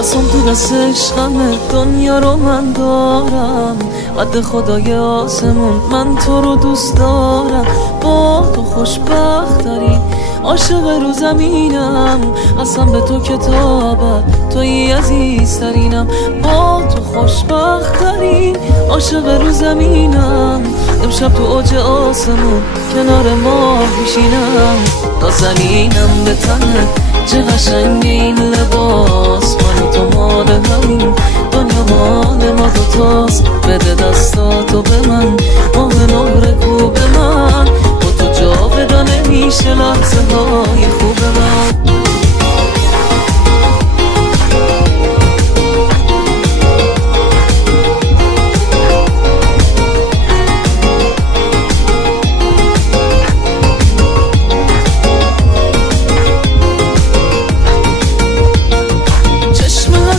دستم تو دست عشقمه، دنیا رو من دارم، قد خدای آسمون من تو رو دوست دارم. با تو خوشبخت داری، عاشق رو زمینم، اصلا به تو کتابت توی عزیزترینم. با تو خوشبخت داری، عاشق رو زمینم، امشب تو اوج آسمون کنار ما میشینم. نازنینم به تنه، چه قشنگ این لباس، من و تو مال همین دنیا مال ما دوتاست. بده دستاتو به من، ماه نقره کو به من، با تو جاودانه میشه لحظه های خوب من.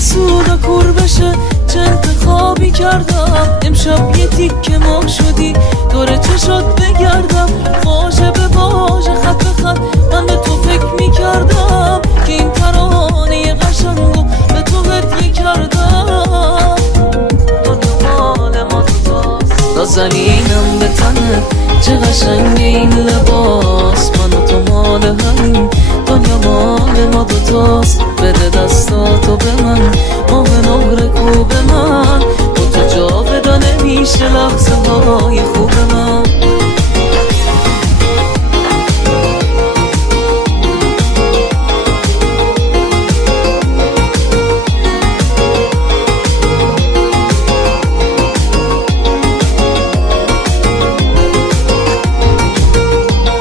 سودا کور بشه چه انتخابی کردم، امشب یه تیکه ما شدی دور چشات بگردم. واژه به واژه خط به خط من به تو فکر میکردم، که این ترانه قشنگو به تو هدیه کردم. دنیا مال ما دوتاست، نازنینم به تنه، چه قشنگ این لباس، من و تو مال همین دنیا مال ما دوتاست. بده دستاتو به من، ماه نقره کو به من، با تو جاودانه میشه لحظه های خوب من.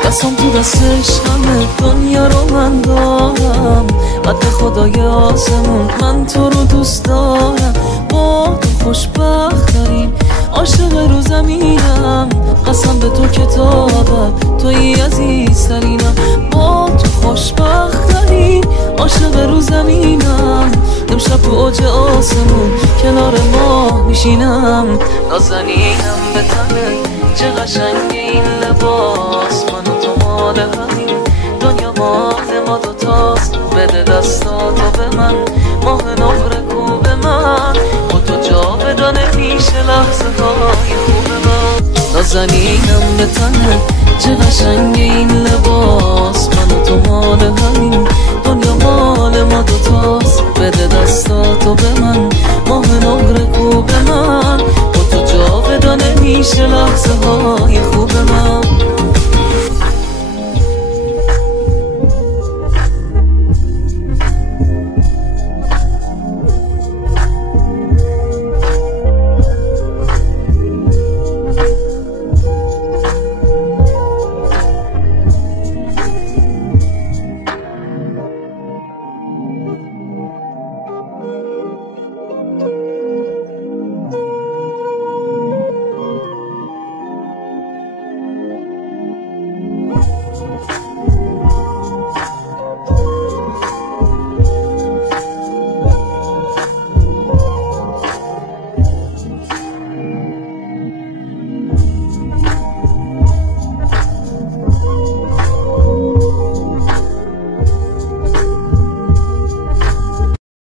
دستم تو دست عشقمه، دنیا رو من دارم، قد خدای آسمون من تو رو دوست دارم. با تو خوشبخت داریم، عاشق رو زمینم، قسم به تو کتابت توی عزیزترینم. با تو خوشبخت داریم، عاشق رو زمینم، امشب تو اوج آسمون کنار ما میشینم. نازنینم به تنه، چه قشنگ این لباس، من و تو مال همین دنیا مال ما دوتاست. بده دستاتو به من، ماه نقره کو به من، با تو جاودانه میشه لحظه های خوب من. نازنینم به تنه، چه قشنگ این لباس، من و تو مال همین